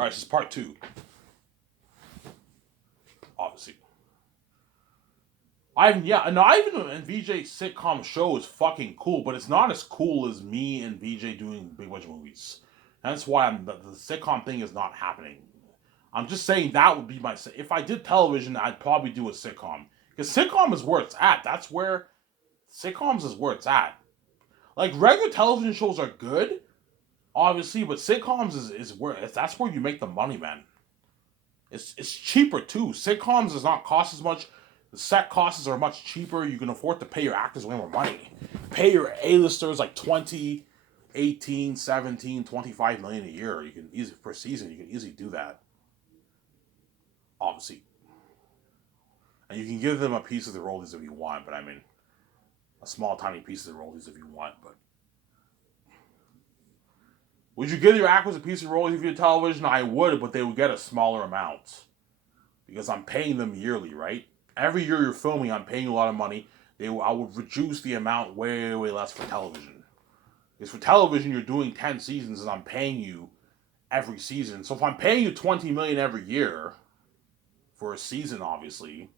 Alright, this is part 2. Obviously. Ivan and VJ's sitcom show is fucking cool, but it's not as cool as me and VJ doing big budget movies. That's why the sitcom thing is not happening. I'm just saying that would be my... If I did television, I'd probably do a sitcom. Because sitcom is where it's at. Sitcoms is where it's at. Like, regular television shows are good, obviously, but sitcoms is where... That's where you make the money, man. It's cheaper, too. Sitcoms does not cost as much. The set costs are much cheaper. You can afford to pay your actors way more money. Pay your A-listers like 20, 18, 17, 25 million a year. You can easily, per season, you can easily do that. Obviously. And you can give them a piece of the royalties if you want, but I mean, a small, tiny piece of the royalties if you want, but. Would you give your actors a piece of royalties if you did television? I would, but they would get a smaller amount. Because I'm paying them yearly, right? Every year you're filming, I'm paying you a lot of money. I would reduce the amount way, way less for television. Because for television, you're doing 10 seasons, and I'm paying you every season. So if I'm paying you $20 million every year for a season, obviously,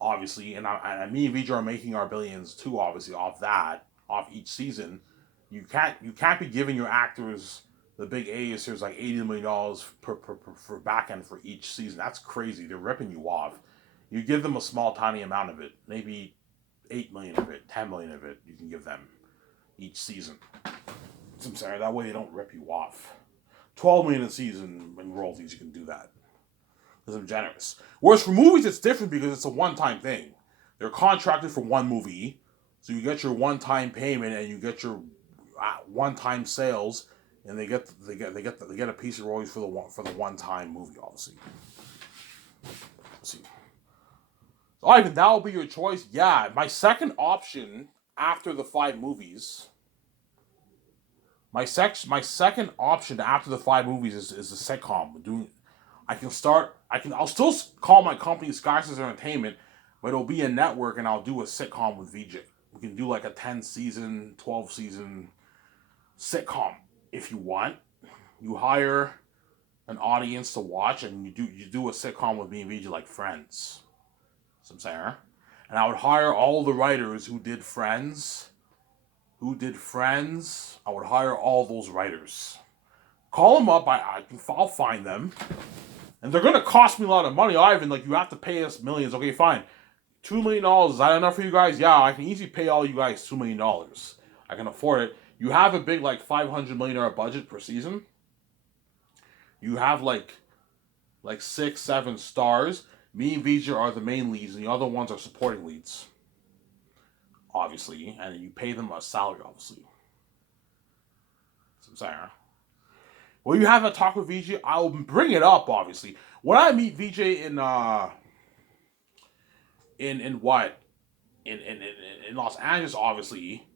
and me and VJ are making our billions too, obviously, off each season. You can't be giving your actors the big A-listers like $80 million per back end for each season. That's crazy. They're ripping you off. You give them a small, tiny amount of it, maybe $8 million of it, $10 million of it. You can give them each season. So I'm sorry, that way they don't rip you off. $12 million a season in royalties, you can do that because I'm generous. Whereas for movies, it's different because it's a one-time thing. They're contracted for one movie, so you get your one-time payment and you get your one-time sales. And they get a piece of royalties for the one-time movie, obviously. Let's see. So Ivan, that will be your choice. Yeah, my second option after the 5 movies. My second option after the 5 movies is a sitcom. I'll still call my company Skyscraper Entertainment, but it'll be a network, and I'll do a sitcom with VJ. We can do like a 10-season, 12-season sitcom. If you want, you hire an audience to watch, and you do a sitcom with me and VJ like Friends. So I'm saying, and I would hire all the writers who did Friends. I would hire all those writers. Call them up. I'll find them, and they're gonna cost me a lot of money. Ivan, like, you have to pay us millions. Okay, fine. $2 million, is that enough for you guys? Yeah, I can easily pay all you guys $2 million. I can afford it. You have a big, like, $500 million budget per season. You have, like 6, 7 stars. Me and VJ are the main leads, and the other ones are supporting leads. Obviously. And you pay them a salary, obviously. So I'm saying, when you have a talk with VJ, I'll bring it up, obviously. When I meet VJ in Los Angeles, obviously,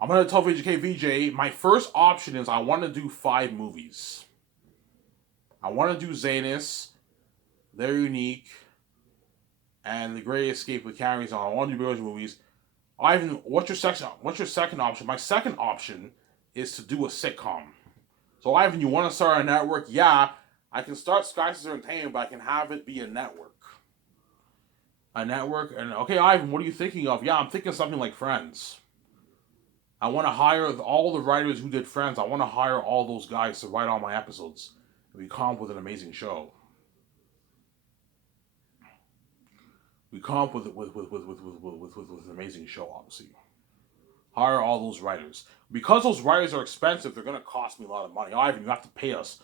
I'm going to tell VJ, my first option is I want to do 5 movies. I want to do Zanus, They're Unique, and The Great Escape with Carries On. I want to do those movies. Ivan, what's your second option? My second option is to do a sitcom. So Ivan, you want to start a network? Yeah, I can start Skyscraper Entertainment, but I can have it be a network. And okay, Ivan, what are you thinking of? Yeah, I'm thinking something like Friends. I want to hire all the writers who did Friends. I want to hire all those guys to write all my episodes. We come up with an amazing show. We come up with an amazing show, obviously. Hire all those writers. Because those writers are expensive, they're going to cost me a lot of money. Ivan, you have to pay us.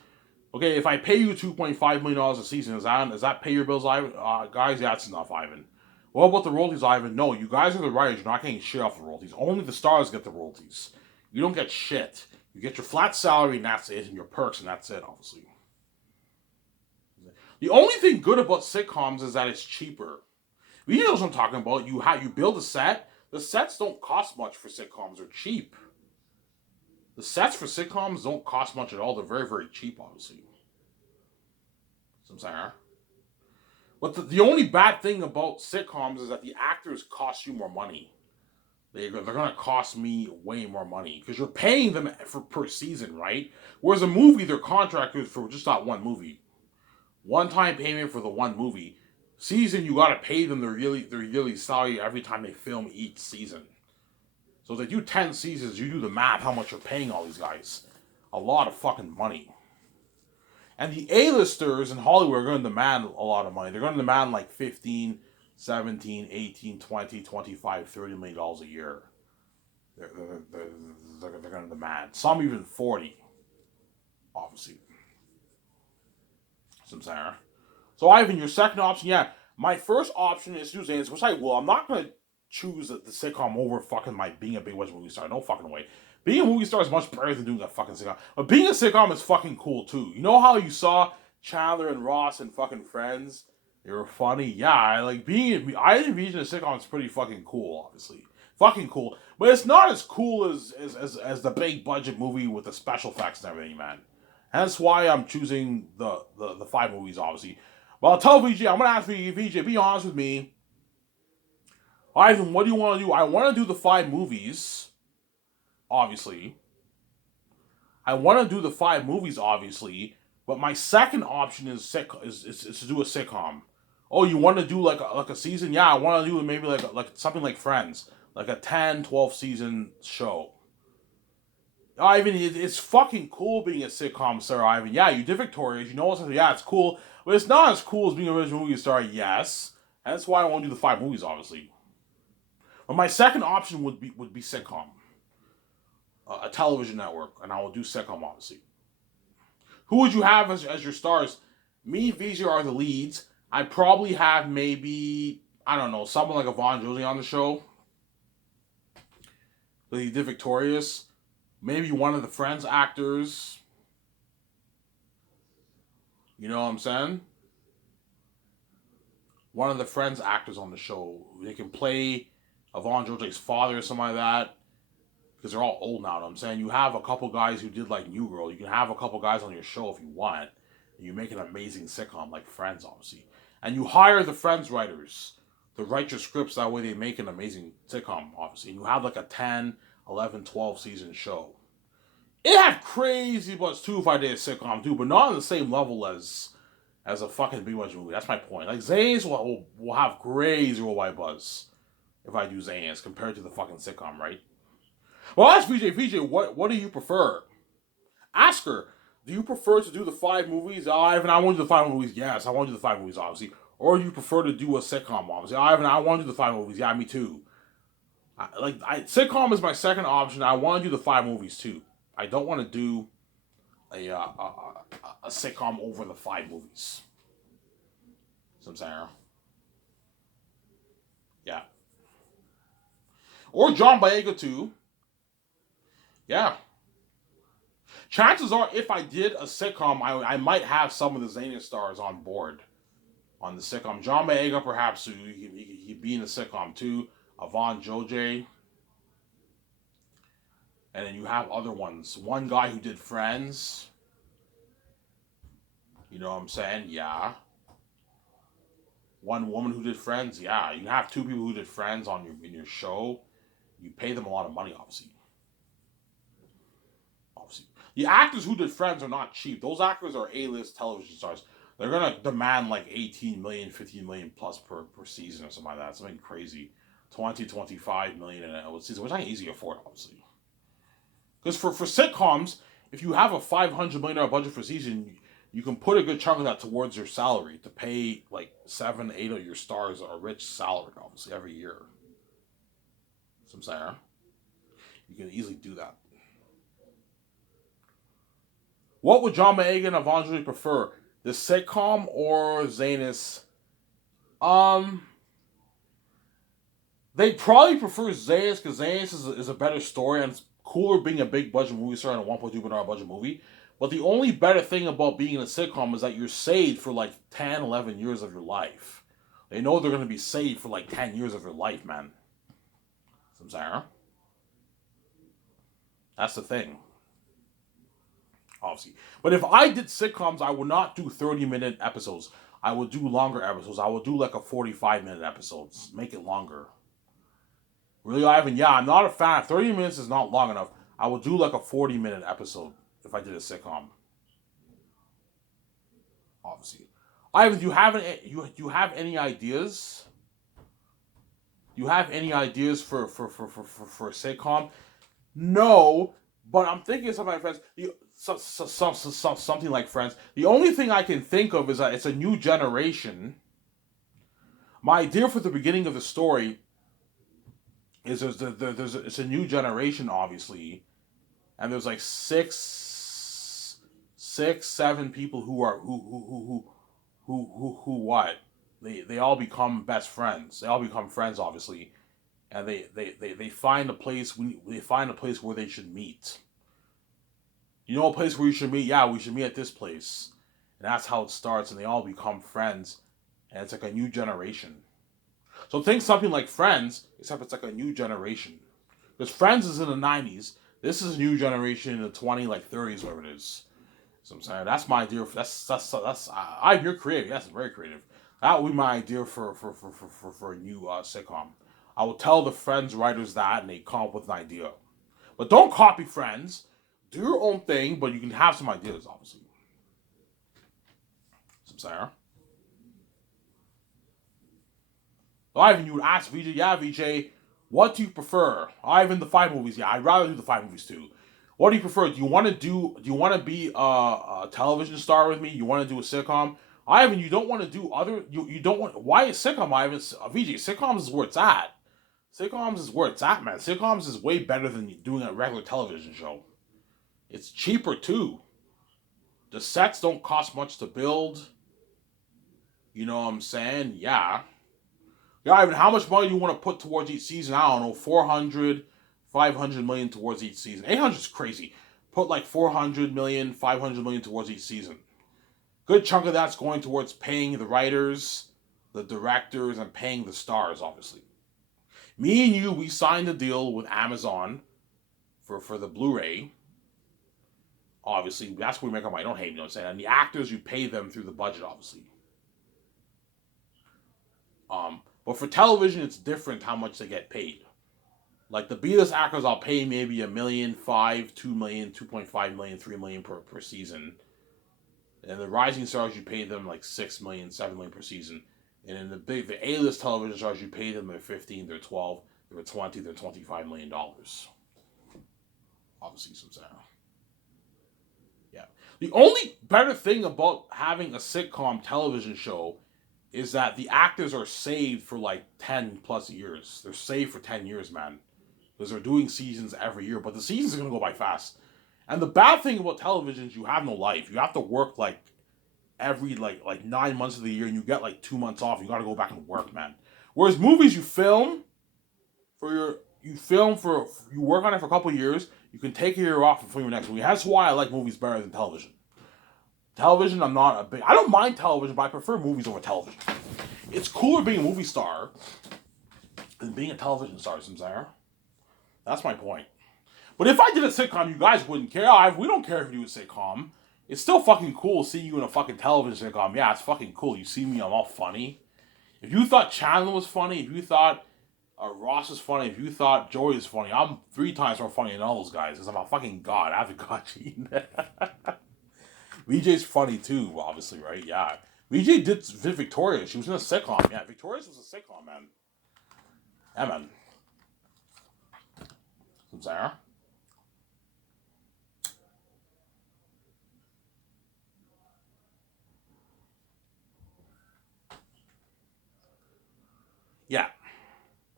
Okay, if I pay you $2.5 million a season, does that pay your bills, Ivan? Guys, yeah, that's enough, Ivan. What about the royalties, Ivan? No, you guys are the writers. You're not getting shit off the royalties. Only the stars get the royalties. You don't get shit. You get your flat salary, and that's it, and your perks, and that's it, obviously. The only thing good about sitcoms is that it's cheaper. You know what I'm talking about. You build a set. The sets don't cost much for sitcoms. They're cheap. The sets for sitcoms don't cost much at all. They're very, very cheap, obviously. So I'm saying, but the only bad thing about sitcoms is that the actors cost you more money. they're going to cost me way more money because you're paying them for per season, right? Whereas a movie, their contract is for just that one movie, one-time payment for the one movie. Season, you got to pay them their yearly salary every time they film each season. So if they do 10 seasons, you do the math how much you're paying all these guys. A lot of fucking money. And the A-listers in Hollywood are going to demand a lot of money. They're going to demand like 15, 17, 18, 20, 25, $30 million a year. They're going to demand. Some even 40, obviously. Some Sarah. So Ivan, your second option, yeah. My first option is to do Zane's, which I will. I'm not going to choose the sitcom over fucking my being a big budget movie star. No fucking way. Being a movie star is much better than doing a fucking sitcom. But being a sitcom is fucking cool too. You know how you saw Chandler and Ross and fucking Friends? They were funny. Yeah, I think being a sitcom is pretty fucking cool, obviously. Fucking cool. But it's not as cool as the big budget movie with the special effects and everything, man. That's why I'm choosing the 5 movies, obviously. Well, I'll tell VJ, I'm going to ask VJ, be honest with me. Ivan, what do you want to do? I want to do the 5 movies, obviously. I want to do the 5 movies, obviously. But my second option is to do a sitcom. Oh, you want to do like a season? Yeah, I want to do maybe like something like Friends. Like a 10, 12 season show. Ivan, it's fucking cool being a sitcom star, Ivan. Yeah, you did Victorious. You know what's yeah, it's cool. But it's not as cool as being an original movie star, yes. And that's why I want to do the 5 movies, obviously. But my second option would be sitcom. A television network. And I will do sitcom, obviously. Who would you have as your stars? Me and VJ are the leads. I'd probably have maybe, I don't know, someone like Yvonne Jolie on the show. But he did Victorious. Maybe one of the Friends actors. You know what I'm saying? One of the Friends actors on the show. They can play Yvonne Jolie's father or something like that. Because they're all old now, you know what I'm saying? You have a couple guys who did like New Girl. You can have a couple guys on your show if you want. And you make an amazing sitcom like Friends, obviously. And you hire the Friends writers to write your scripts. That way they make an amazing sitcom, obviously. And you have like a 10, 11, 12 season show. It'd have crazy buzz too if I did a sitcom too, but not on the same level as a fucking big budget movie. That's my point. Like Zane's will have crazy worldwide buzz if I do Zane's compared to the fucking sitcom, right? Well, ask VJ, what do you prefer? Ask her, do you prefer to do the 5 movies? Ivan, I want to do the 5 movies. Yes, I want to do the 5 movies, obviously. Or do you prefer to do a sitcom, obviously? Ivan, I want to do the 5 movies. Yeah, me too. Sitcom is my second option. I want to do the 5 movies too. I don't want to do a sitcom over the 5 movies. Some Sarah. Yeah. Or John Boyega too. Yeah. Chances are, if I did a sitcom, I might have some of the Zania stars on board on the sitcom. John Boyega, perhaps, he'd be in the sitcom too. Yvonne Joj. And then you have other ones. One guy who did Friends. You know what I'm saying? Yeah. One woman who did Friends. Yeah. You have 2 people who did Friends in your show. You pay them a lot of money, obviously. The actors who did Friends are not cheap. Those actors are A-list television stars. They're going to demand like 18 million, 15 million plus per season or something like that. Something crazy. 20, 25 million in a season, which I can easily afford, obviously. Because for sitcoms, if you have a $500 million budget for a season, you can put a good chunk of that towards your salary to pay like 7, 8 of your stars a rich salary, obviously, every year. Some Sarah. You can easily do that. What would John Boyega and Yvonne Jolie prefer? The sitcom or Zanis? They'd probably prefer Zanis because Zanis is a better story and it's cooler being a big budget movie star in a $1.2 billion budget movie. But the only better thing about being in a sitcom is that you're saved for like 10, 11 years of your life. They know they're going to be saved for like 10 years of your life, man. Some Sarah. That's the thing. Obviously. But if I did sitcoms, I would not do 30-minute episodes. I would do longer episodes. I would do like a 45-minute episodes. Make it longer. Really, Ivan? Yeah, I'm not a fan. 30 minutes is not long enough. I would do like a 40-minute episode if I did a sitcom. Obviously, Ivan, do you have any ideas? Do you have any ideas for a sitcom? No, but I'm thinking of something like Friends. Something like Friends. The only thing I can think of is that it's a new generation. My idea for the beginning of the story is it's a new generation, obviously, and there's like six, seven people who are who what they all become best friends. They all become friends, obviously, and they find a place. They find a place where they should meet. You know, a place where you should meet. Yeah, we should meet at this place, and that's how it starts. And they all become friends, and it's like a new generation. So think something like Friends, except it's like a new generation. Because Friends is in the '90s. This is a new generation in the 20, like 30s, whatever it is. So I'm saying that's my idea. You're creative. Yes, very creative. That would be my idea for a new sitcom. I will tell the Friends writers that, and they come up with an idea. But don't copy Friends. Do your own thing, but you can have some ideas, obviously. So I'm saying. Ivan, you would ask VJ, yeah, VJ, what do you prefer? Ivan, the five movies, yeah, I'd rather do the five movies too. What do you prefer? Do you want to be a television star with me? You want to do a sitcom? Ivan, you don't want to do other, you don't want, why is sitcom, Ivan? VJ, sitcoms is where it's at. Sitcoms is where it's at, man. Sitcoms is way better than doing a regular television show. It's cheaper too. The sets don't cost much to build. You know what I'm saying? Yeah. Yeah, Ivan, how much money do you want to put towards each season? I don't know, 400, 500 million towards each season. 800 is crazy. Put like 400 million, 500 million towards each season. Good chunk of that's going towards paying the writers, the directors, and paying the stars, obviously. Me and you, we signed a deal with Amazon for the Blu-ray. Obviously, that's where we make our money. Don't hate me, you know what I'm saying? And the actors, you pay them through the budget, obviously. But for television, it's different how much they get paid. Like the B-list actors, I'll pay maybe a million, 2 million, 2.5 million, 3 million per season. And the rising stars, you pay them like 6 million, 7 million per season. And in the A-list television stars, you pay them at 15, they're 12, they're 20, they're $25 million. Obviously, some sound. Yeah. The only better thing about having a sitcom television show is that the actors are saved for like 10 plus years. They're saved for 10 years, man. Because they're doing seasons every year, but the seasons are going to go by fast. And the bad thing about television is you have no life. You have to work like every like 9 months of the year, and you get like 2 months off. You got to go back and work, man. Whereas movies, you work on it for a couple of years. You can take a year off and film your next movie. That's why I like movies better than television. Television, I don't mind television, but I prefer movies over television. It's cooler being a movie star than being a television star, Simsire. That's my point. But if I did a sitcom, you guys wouldn't care. We don't care if you do a sitcom. It's still fucking cool seeing you in a fucking television sitcom. Yeah, it's fucking cool. You see me, I'm all funny. If you thought Chandler was funny, if you thought Ross is funny, if you thought Joey is funny, I'm 3 times more funny than all those guys because I'm a fucking god. I have a god gene. VJ's funny too, obviously, right? Yeah. VJ did Victoria. She was in a sitcom. Yeah, Victoria's was a sitcom, man. Yeah, man. From Sarah. Yeah.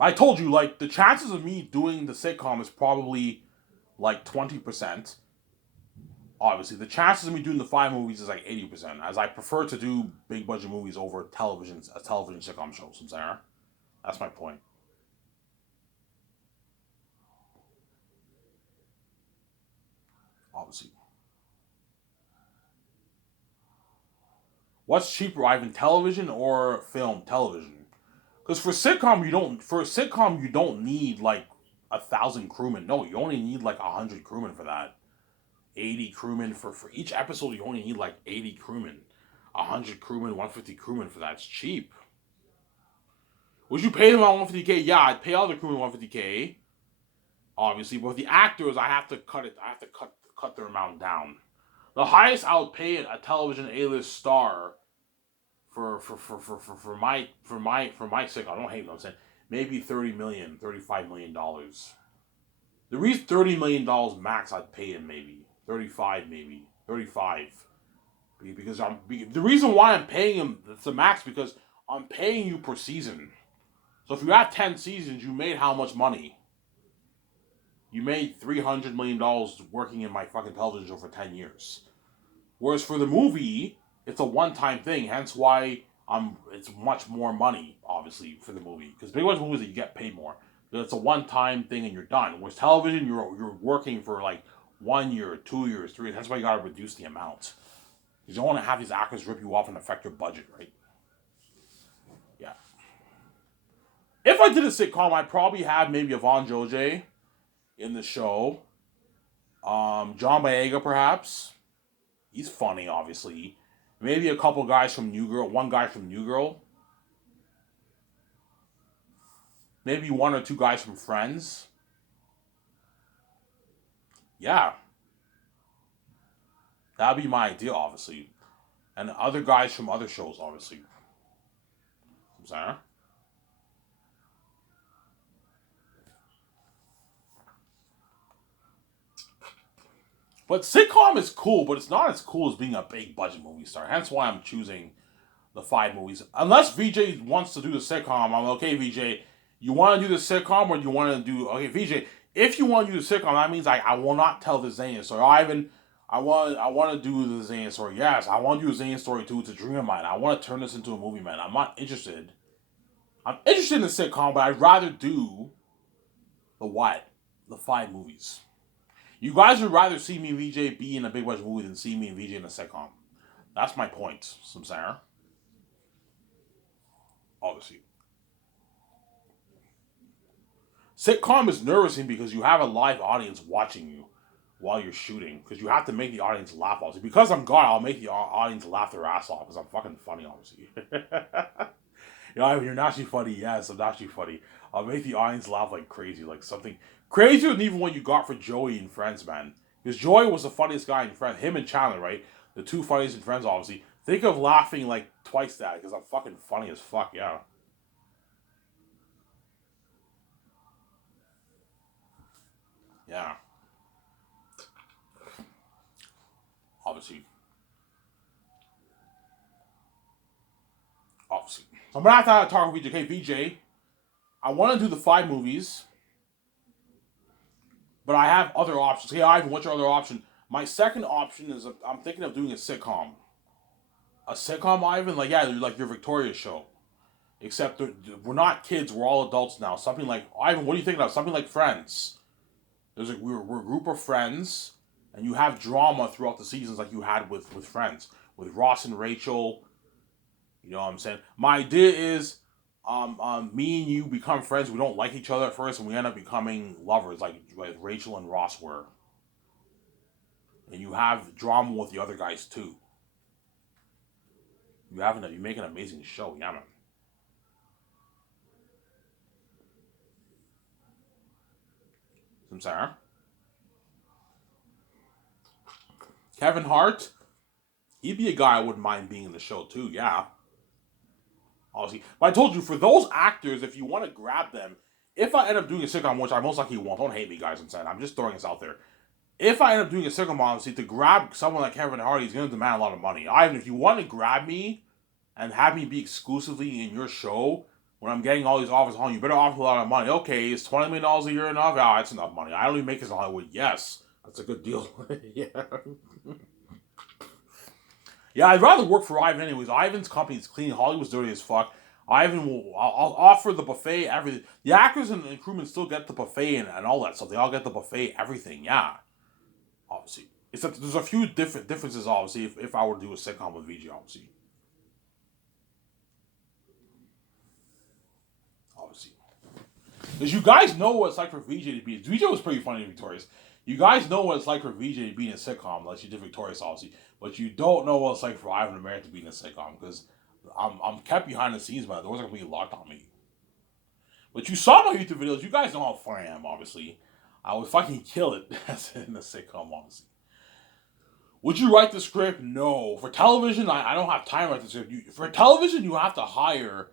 I told you, like, the chances of me doing the sitcom is probably like 20%. Obviously, the chances of me doing the five movies is like 80%, as I prefer to do big budget movies over a television sitcom show. From Sarah. That's my point. Obviously. What's cheaper, Ivan? Television or film? Television. Because for a sitcom you don't need like 1,000 crewmen. No, you only need like 100 crewmen for that. 80 crewmen for each episode. You only need like 80 crewmen. 100 crewmen, 150 crewmen for that. It's cheap. Would you pay them on 150K? Yeah, I'd pay all the crew 150K. Obviously, but with the actors, I have to cut it. I have to cut their amount down. The highest I would pay a television A-list star for my sake, I don't hate what I'm saying. Maybe 30 million, $35 million. The reason $30 million max, I'd pay him maybe 35, maybe 35, because the reason why I'm paying him the max because I'm paying you per season. So if you have 10 seasons, you made how much money? You made $300 million working in my fucking television show for 10 years. Whereas for the movie, it's a one-time thing. Hence why it's much more money, obviously, for the movie. Because big budget movies, you get paid more. But it's a one-time thing and you're done. Whereas television, you're working for like 1 year, 2 years, 3 years. That's why you gotta reduce the amount. You don't want to have these actors rip you off and affect your budget, right? Yeah. If I did a sitcom, I'd probably have maybe Yvonne Joje in the show. John Boyega, perhaps. He's funny, obviously. Maybe a couple guys from New Girl. One guy from New Girl. Maybe one or two guys from Friends. Yeah. That'd be my idea, obviously. And other guys from other shows, obviously. I'm sorry. But sitcom is cool, but it's not as cool as being a big budget movie star. Hence why I'm choosing the 5 movies. Unless VJ wants to do the sitcom, I'm okay, VJ. You want to do the sitcom or do you want to do... Okay, VJ, if you want to do the sitcom, that means I will not tell the Zayn story. Ivan, I want to do the Zayn story. Yes, I want to do the Zayn story too. It's a dream of mine. I want to turn this into a movie, man. I'm not interested. I'm interested in the sitcom, but I'd rather do the what? The 5 movies. You guys would rather see me and VJ be in a big budget movie than see me and VJ in a sitcom. That's my point, Samsara. Obviously. Sitcom is nervousing because you have a live audience watching you while you're shooting. Because you have to make the audience laugh, obviously. Because I'm God, I'll make the audience laugh their ass off because I'm fucking funny, obviously. You're naturally funny. Yes, I'm naturally funny. I'll make the audience laugh like crazy. Like something crazier than even what you got for Joey in Friends, man. Because Joey was the funniest guy in Friends. Him and Chandler, right? The two funniest in Friends, obviously. Think of laughing like twice that because I'm fucking funny as fuck, yeah. Yeah. Obviously. Obviously. So I'm gonna have to talk with VJ. Okay, VJ, I want to do the 5 movies, but I have other options. Hey, Ivan, what's your other option? My second option is I'm thinking of doing a sitcom. A sitcom, Ivan? Like, yeah, like your Victoria show. Except we're not kids, we're all adults now. Something like, Ivan, what are you thinking of? Something like Friends. We're a group of friends, and you have drama throughout the seasons like you had with Friends. With Ross and Rachel. You know what I'm saying? My idea is me and you become friends. We don't like each other at first, and we end up becoming lovers, like Rachel and Ross were. And you have drama with the other guys too. You make an amazing show, yeah, man. I'm sorry. Kevin Hart, he'd be a guy I wouldn't mind being in the show too, yeah. Obviously, but I told you for those actors, if you want to grab them, if I end up doing a sitcom, which I most likely won't, don't hate me, guys. I'm saying I'm just throwing this out there. If I end up doing a sitcom, obviously, to grab someone like Kevin Hart, he's going to demand a lot of money. Ivan, if you want to grab me and have me be exclusively in your show when I'm getting all these offers on you, better offer a lot of money. Okay, is $20 million a year enough? Ah, that's enough money. I only make this in Hollywood. Yes, that's a good deal. Yeah. Yeah, I'd rather work for Ivan anyways. Ivan's company is clean. Hollywood's dirty as fuck. Ivan will. I'll offer the buffet, everything. The actors and crewmen still get the buffet and all that stuff. They all get the buffet, everything. Yeah, obviously. Except there's a few differences, obviously, if I were to do a sitcom with VJ, obviously. Obviously. Because you guys know what it's like for VJ to be. VJ was pretty funny in Victorious. You guys know what it's like for VJ to be in a sitcom, unless you did Victorious, obviously. But you don't know what it's like for Ivan America to be in a sitcom, because I'm kept behind the scenes, man. The doors are completely locked on me. But you saw my YouTube videos. You guys know how funny I am, obviously. I would fucking kill it in the sitcom, honestly. Would you write the script? No. For television, I don't have time to write the script. For television, you have to hire,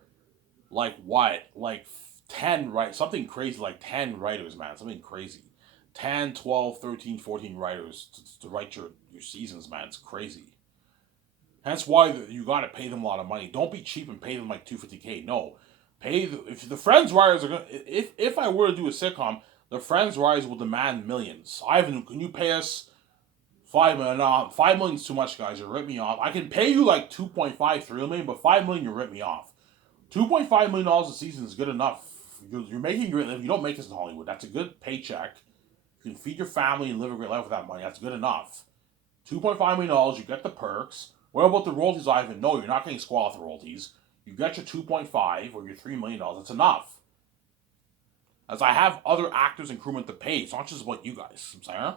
like, what? Like, 10, right? Something crazy, like 10 writers, man. Something crazy. 10, 12, 13, 14 writers to write your seasons, man. It's crazy. That's why you got to pay them a lot of money. Don't be cheap and pay them like $250K. No. If the Friends writers are going to, if I were to do a sitcom, the Friends writers will demand millions. Ivan, can you pay us $5 million? No, $5 million is too much, guys. You rip me off. I can pay you like 2.5, 3 million, but $5 million, you rip me off. $2.5 million a season is good enough. You're making great living. You don't make this in Hollywood. That's a good paycheck. You can feed your family and live a great life with that money. That's good enough. $2.5 million, you get the perks. What about the royalties, Ivan? No, you're not getting squat with the royalties. You get your 2.5 or your $3 million. That's enough. As I have other actors and crewmen to pay. It's not just about you guys. I'm saying.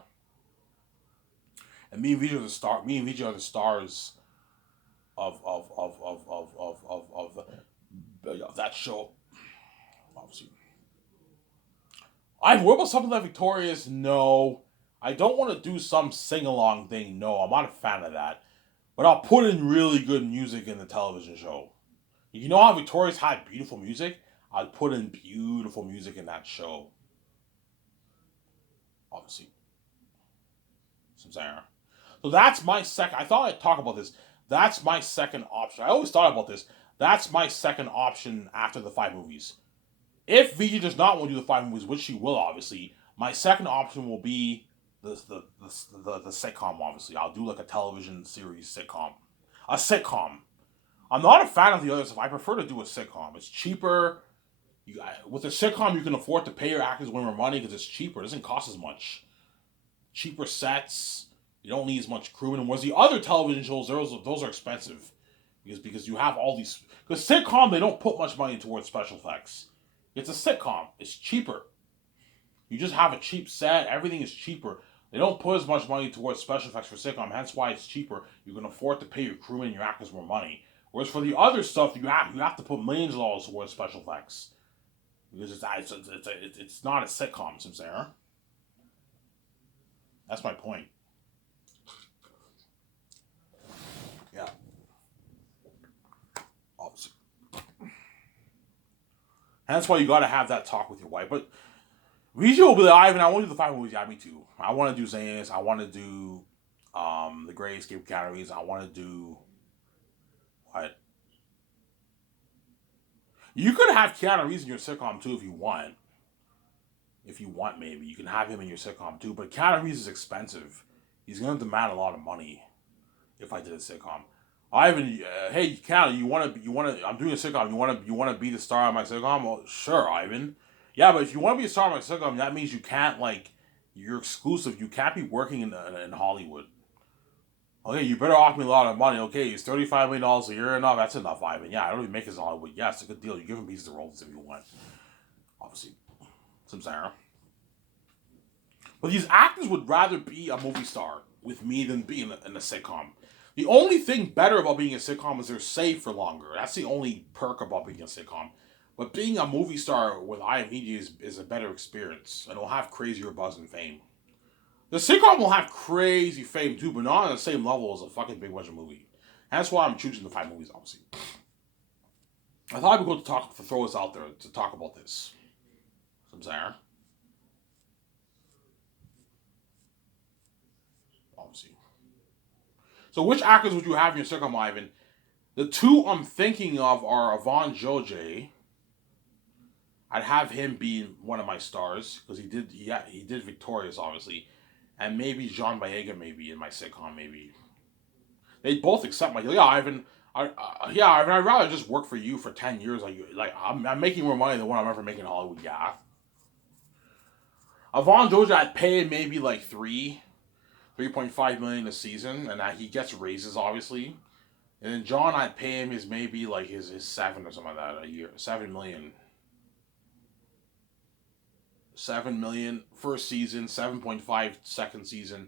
And me and Vijay are the star. Me and Vijay are the stars of that show. Obviously. What about something like Victorious? No. I don't want to do some sing-along thing. No, I'm not a fan of that. But I'll put in really good music in the television show. You know how Victorious had beautiful music? I'd put in beautiful music in that show. Obviously. So that's my second. I thought I'd talk about this. That's my second option. I always thought about this. That's my second option after the 5 movies. If VG does not want to do the 5 movies, which she will, obviously, my second option will be the sitcom, obviously. I'll do like a television series sitcom. A sitcom. I'm not a fan of the other stuff. I prefer to do a sitcom. It's cheaper. With a sitcom, you can afford to pay your actors way more money because it's cheaper. It doesn't cost as much. Cheaper sets. You don't need as much crewmen. Whereas the other television shows, those are expensive. Because you have all these... Because sitcom, they don't put much money towards special effects. It's a sitcom. It's cheaper. You just have a cheap set. Everything is cheaper. They don't put as much money towards special effects for sitcom. Hence why it's cheaper. You can afford to pay your crewmen and your actors more money. Whereas for the other stuff, you have to put millions of dollars towards special effects. Because it's not a sitcom, Sarah. That's my point. Yeah. Obviously. That's why you got to have that talk with your wife. But Vijay will be like, Ivan, I want to do the 5 movies. Yeah, me too. I want to do Zanis. I want to do The Great Escape Canaries. I want to do... What? You could have Keanu Reeves in your sitcom too if you want. If you want, maybe. You can have him in your sitcom too. But Keanu Reeves is expensive. He's going to demand a lot of money if I did a sitcom. Ivan, hey, Keanu, you want to, I'm doing a sitcom. You want to be the star of my sitcom? Well, sure, Ivan. Yeah, but if you want to be a star of my sitcom, that means you can't, like, you're exclusive. You can't be working in Hollywood. Okay, you better offer me a lot of money. Okay, it's $35 million a year enough. That's enough, Ivan. Yeah, I don't even make this in Hollywood. Yeah, it's a good deal. You give him pieces of roles if you want. Obviously. Some Sarah. But these actors would rather be a movie star with me than be in a sitcom. The only thing better about being a sitcom is they're safe for longer. That's the only perk about being a sitcom. But being a movie star with IMDb is a better experience. And it'll have crazier buzz and fame. The sitcom will have crazy fame too, but not on the same level as a fucking big budget movie. And that's why I'm choosing the 5 movies, obviously. I thought I'd be good to throw this out there to talk about this. Some Sarah. Obviously. So which actors would you have in your sitcom, Ivan? The 2 I'm thinking of are Yvonne Joje. I'd have him be one of my stars because he did Victorious, obviously. And maybe John Boyega, maybe in my sitcom, maybe. They both accept my deal. Yeah, Ivan. Ivan, I'd rather just work for you for 10 years. I'm making more money than what I'm ever making in Hollywood. Yeah. Yvonne Joje, I'd pay him maybe like $3.5 million a season, and he gets raises, obviously. And then John, I'd pay him maybe like his 7 or something like that a year. $7 million. $7 million first season, 7.5 second season,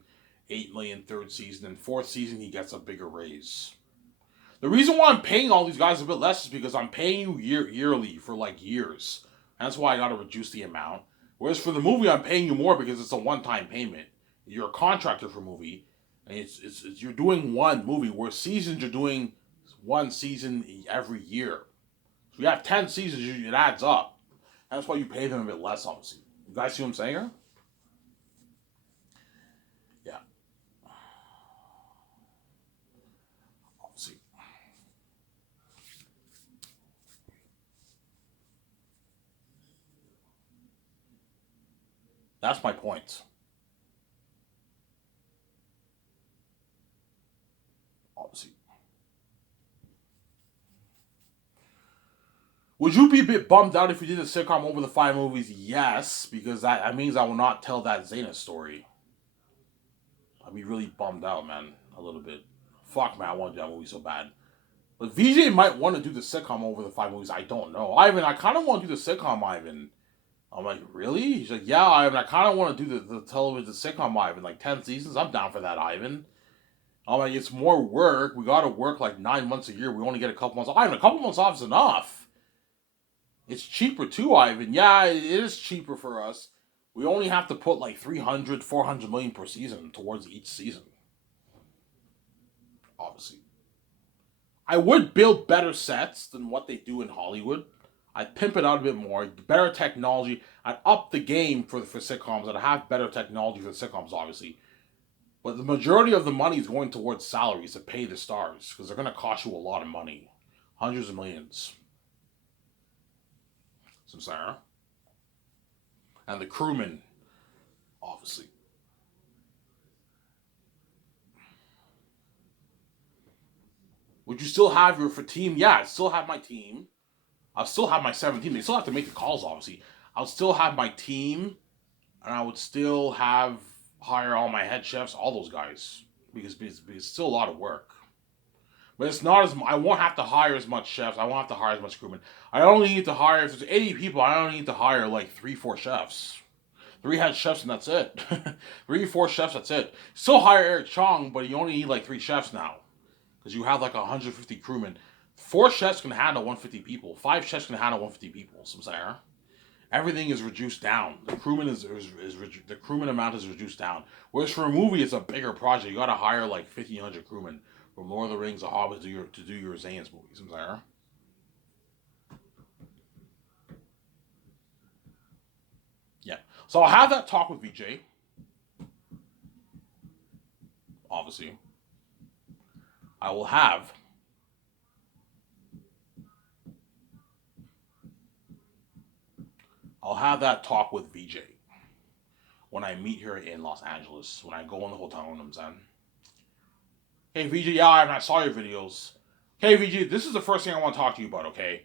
$8 million third season, and fourth season he gets a bigger raise. The reason why I'm paying all these guys a bit less is because I'm paying you yearly for like years. That's why I got to reduce the amount. Whereas for the movie, I'm paying you more because it's a one-time payment. You're a contractor for movie, and it's you're doing one movie. Where seasons, you're doing one season every year. So you have 10 seasons, it adds up. That's why you pay them a bit less, obviously. You guys see what I'm saying here? Yeah, obviously. That's my point. Obviously. Would you be a bit bummed out if you did a sitcom over the 5 movies? Yes, because that means I will not tell that Zayna story. I'd be really bummed out, man, a little bit. Fuck, man, I want to do that movie so bad. But VJ might want to do the sitcom over the 5 movies. I don't know. Ivan, I kind of want to do the sitcom, Ivan. I'm like, really? He's like, yeah, Ivan, I kind of want to do the television sitcom, Ivan. Like 10 seasons? I'm down for that, Ivan. I'm like, it's more work. We got to work like 9 months a year. We only get a couple months off. Ivan, a couple months off is enough. It's cheaper too, Ivan. Yeah, it is cheaper for us. We only have to put like 300, 400 million per season towards each season. Obviously. I would build better sets than what they do in Hollywood. I'd pimp it out a bit more, better technology. I'd up the game for sitcoms. I'd have better technology for the sitcoms, obviously. But the majority of the money is going towards salaries to pay the stars because they're going to cost you a lot of money, hundreds of millions. Some Sarah and the crewmen, obviously. Would you still have your for team? Yeah, I still have my team. I'll still have my 17. They still have to make the calls, obviously. I'll still have my team, and I would still have hire all my head chefs, all those guys, because it's still a lot of work. But it's not as I won't have to hire as much chefs. I won't have to hire as much crewmen. I only need to hire if there's 80 people. I only need to hire like 3, 4 chefs, 3 head chefs, and that's it. 3, 4 chefs, that's it. Still hire Eric Chong, but you only need like 3 chefs now because you have like 150 crewmen. 4 chefs can handle 150 people. 5 chefs can handle 150 people. Some say, everything is reduced down. The crewman the crewman amount is reduced down. Whereas for a movie, it's a bigger project. You got to hire like 1,500 crewmen from Lord of the Rings, The Hobbit to do your Zayn's movies. Some say, yeah. So I'll have that talk with VJ. Obviously, I will have. I'll have that talk with VJ when I meet her in Los Angeles. When I go in the hotel room, I'm saying, "Hey VJ, yeah, I saw your videos. Hey VJ, this is the first thing I want to talk to you about. Okay,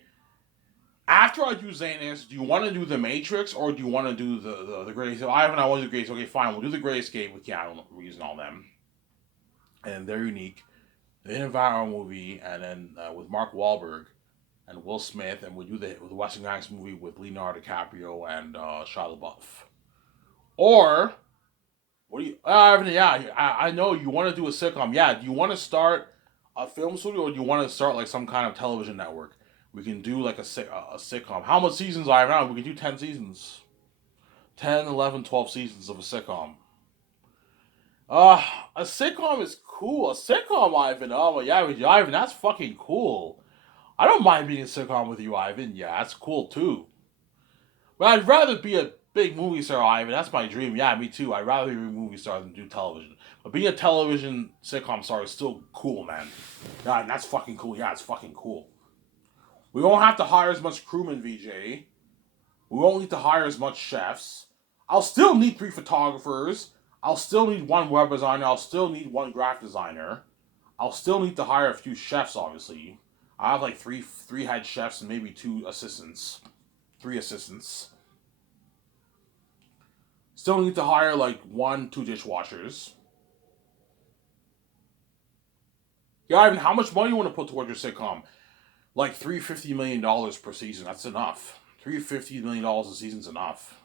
after I do Zaynus, do you want to do the Matrix or do you want to do the Great Escape? I want to do the Great Escape. Okay, fine, we'll do the Great Escape with Keanu Reeves and all them, and they're unique. The Environment movie, and then with Mark Wahlberg and Will Smith, and we do the Western Gangs movie with Leonardo DiCaprio and Shia LaBeouf. Or what do you? Yeah, I know you want to do a sitcom. Yeah, do you want to start a film studio or do you want to start like some kind of television network? We can do like a sitcom. How much seasons are around? We can do 10 seasons. 10, 11, 12 seasons of a sitcom. Uh, a sitcom is cool. A sitcom, Ivan. Oh, yeah, Ivan, that's fucking cool. I don't mind being a sitcom with you, Ivan. Yeah, that's cool too. But I'd rather be a big movie star, Ivan. That's my dream. Yeah, me too. I'd rather be a movie star than do television. But being a television sitcom star is still cool, man. Yeah, that's fucking cool. Yeah, it's fucking cool. We won't have to hire as much crewmen, VJ. We won't need to hire as much chefs. I'll still need 3 photographers. I'll still need 1 web designer. I'll still need 1 graphic designer. I'll still need to hire a few chefs, obviously. I have like three head chefs and maybe 2 assistants. 3 assistants. Still need to hire like 1, 2 dishwashers. Yeah, Ivan, how much money you want to put towards your sitcom? Like $350 million per season. That's enough. $350 million a season's enough.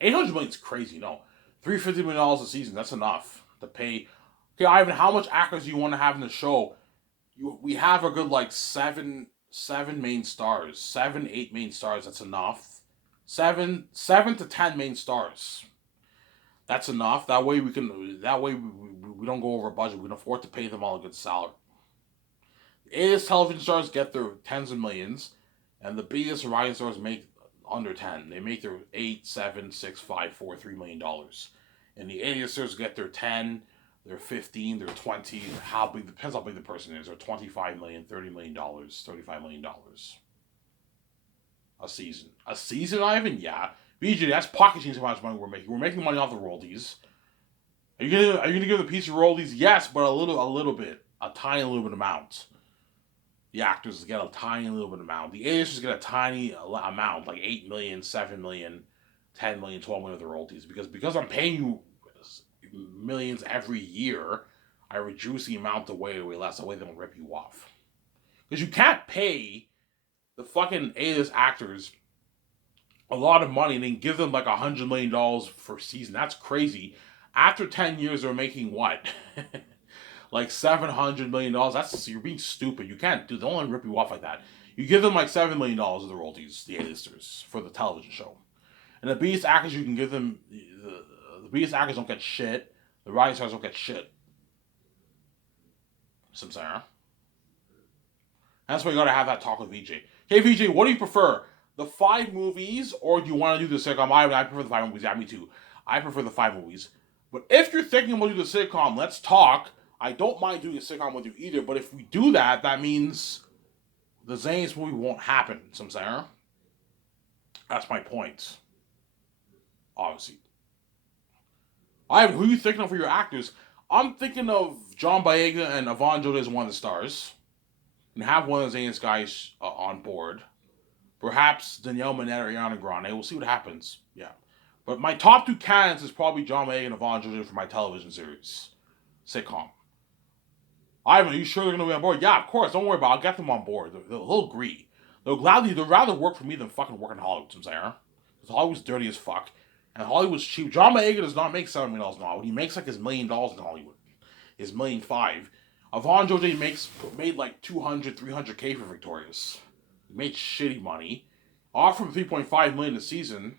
800 million is crazy. No, $350 million a season. That's enough to pay. Okay, Ivan, how much actors do you want to have in the show? We have a good like 7 main stars, 7, 8 main stars. That's enough. 7 to 10 main stars. That's enough. That way we can. That way we don't go over budget. We can afford to pay them all a good salary. The A-list television stars get their tens of millions, and the B-list rising stars make under 10. They make their 8, 7, 6, 5, 4, $3 million. And the A-listers get their 10, their 15, their 20. How big depends how big the person is. Or 25 million, $30 million, $35 million a season. A season, Ivan? Yeah. BJ, that's pocket change how much money we're making. We're making money off the royalties. Are you gonna give the piece of royalties? Yes, but a little bit, a tiny little bit amount. The actors get a tiny little bit amount. The A-listers get a tiny amount, like 8 million, 7 million, 10 million, 12 million of the royalties. Because I'm paying you millions every year, I reduce the amount way less. That way they don't rip you off. Because you can't pay the fucking A-list actors a lot of money and then give them like $100 million for a season. That's crazy. After 10 years, they're making what? Like $700 million. You're being stupid. You can't do. They don't rip you off like that. You give them like $7 million of the royalties, the A-listers, for the television show. And the B-list actors, you can give them. The B-list actors don't get shit. The rising stars don't get shit. Samsara. That's why you gotta have that talk with VJ. Hey VJ, what do you prefer? The 5 movies, or do you want to do the sitcom? I prefer the 5 movies. Yeah, me too. I prefer the 5 movies. But if you're thinking about doing the sitcom, let's talk. I don't mind doing a sitcom with you either. But if we do that, that means the Zane's movie won't happen. Samsara. That's my point. Obviously. Who are you thinking of for your actors? I'm thinking of John Boyega and Yvonne Joda as one of the stars. And have one of the Zane's guys on board. Perhaps Danielle Minette or Ariana Grande. We'll see what happens. Yeah. But my top 2 candidates is probably John Boyega and Yvonne Joda for my television series. Sitcom. Ivan, are you sure they're going to be on board? Yeah, of course. Don't worry about it. I'll get them on board. They'll agree. They'll rather work for me than fucking work in Hollywood, Samsara. Because Hollywood's dirty as fuck. And Hollywood's cheap. John Boyega does not make $7 million an hour. He makes like his $1 million in Hollywood. His $1.5 million. Yvonne Joda made like 200, 300K for Victorious. He made shitty money. Offer him $3.5 million a season.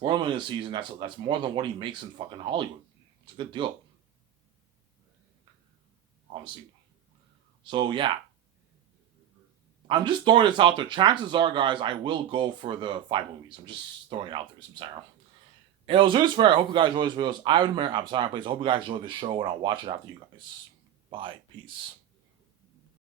$4 million a season. That's more than what he makes in fucking Hollywood. It's a good deal. Obviously. So yeah. I'm just throwing this out there. Chances are, guys, I will go for the 5 movies. I'm just throwing it out there, Samsara. And it was really fair. I hope you guys enjoy this video. I'm sorry, please. I hope you guys enjoy the show, and I'll watch it after you guys. Bye. Peace.